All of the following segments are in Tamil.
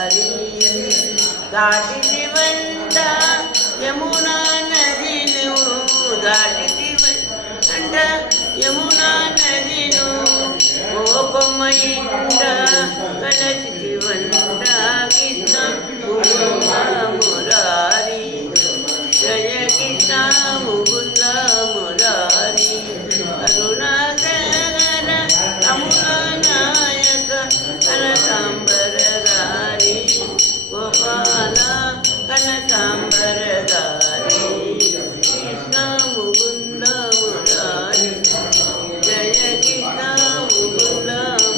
முராரி దాటిది వంట యమునా నదిను దాటిది వంట యమునా నదిను గోపమయింద కలచిది వంట కృష్ణ మురారి జయ కృష్ణ ముకుంద మురారి అరుణాకర రమణానాయక కనకాంబరగారి గోపాల కనకాంబరగారి కృష్ణ ముకుంద మురారి జయ కృష్ణ ముకుంద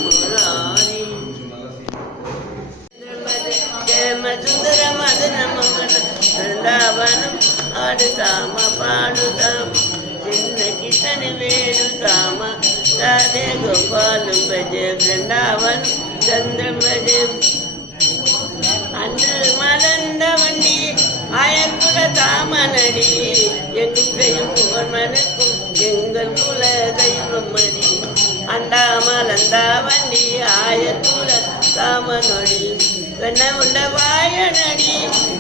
మురారి జయ సుందర మదన మగన బృందావనం ఆడుతామ పాడుతాం చిన్న కిషన్ వేడుతామ రాధే గోపాలు భజే బృందావన్ చంద్రం భజే அன்று மலர்ந்த வண்டி ஆயக்குல தாமனடி எங்கும் செய்யும் புகழ் மனுக்கும் எங்கள் குல தெய்வம் மடி அண்டா மலர்ந்த வண்டி ஆயக்குல தாமனடி வெண்ண உள்ள வாயனடி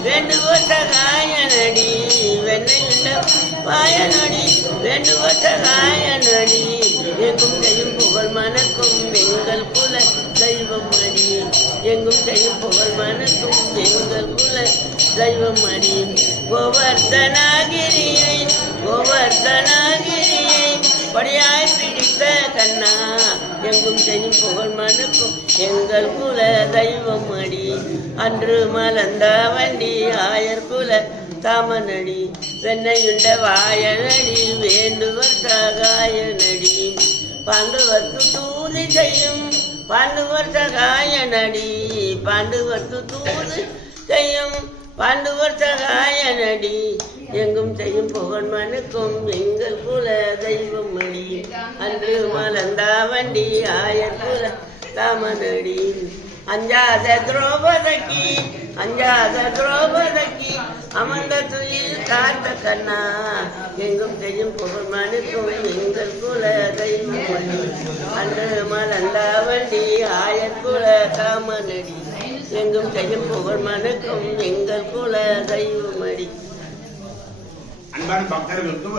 வேண்டுகோட்ட காயனடி வெண்ணை உள்ள வாயனடி வேண்டுகோட்ட காயனடி எங்கும் செய்யும் புகழ் மனுக்கும் எங்கள் குல தெய்வம் மடி எங்கும் செய்யும் புகழ் மனுக்கும் எங்கள் குல தெய்வம் அடி கோவர்தனாகிரியை படியாய் பிடித்த கண்ணா எங்கும் செய்யும் புகழ் மனுக்கும் எங்கள் குல தெய்வம் அடி அன்று மலர்ந்த வண்டி ஆயர் குல தாமனடி வெண்ணையுண்ட வாயனடி வேண்டுவர் சகாயனடி பாண்டவர்க்கு தூதி செய்யும் பாண்டுவர் சகாயனடி பாண்டுவர்க்கு தூது செய்யும் பாண்டுவர் சகாயனடி எங்கும் செய்யும் புகழ் மனுக்கும் எங்கள் குல தெய்வம் அடி அன்று மலர்ந்த வண்டி ஆயர் குல தாமனடி அஞ்சாத திரௌபதிக்கு அமர்ந்த துயில் காத்த கண்ணா எங்கும் செய்யும் புகழ் மனுக்கும் எங்கள் குல தெய்வம் அடி அன்று மலர்ந்த வண்டி ஆயர் குல தாமனடி எங்கும் செய்யும் புகழ் மனுக்கும் எங்கள் குல தெய்வம் அடி. அன்பான பக்தர்களுக்கு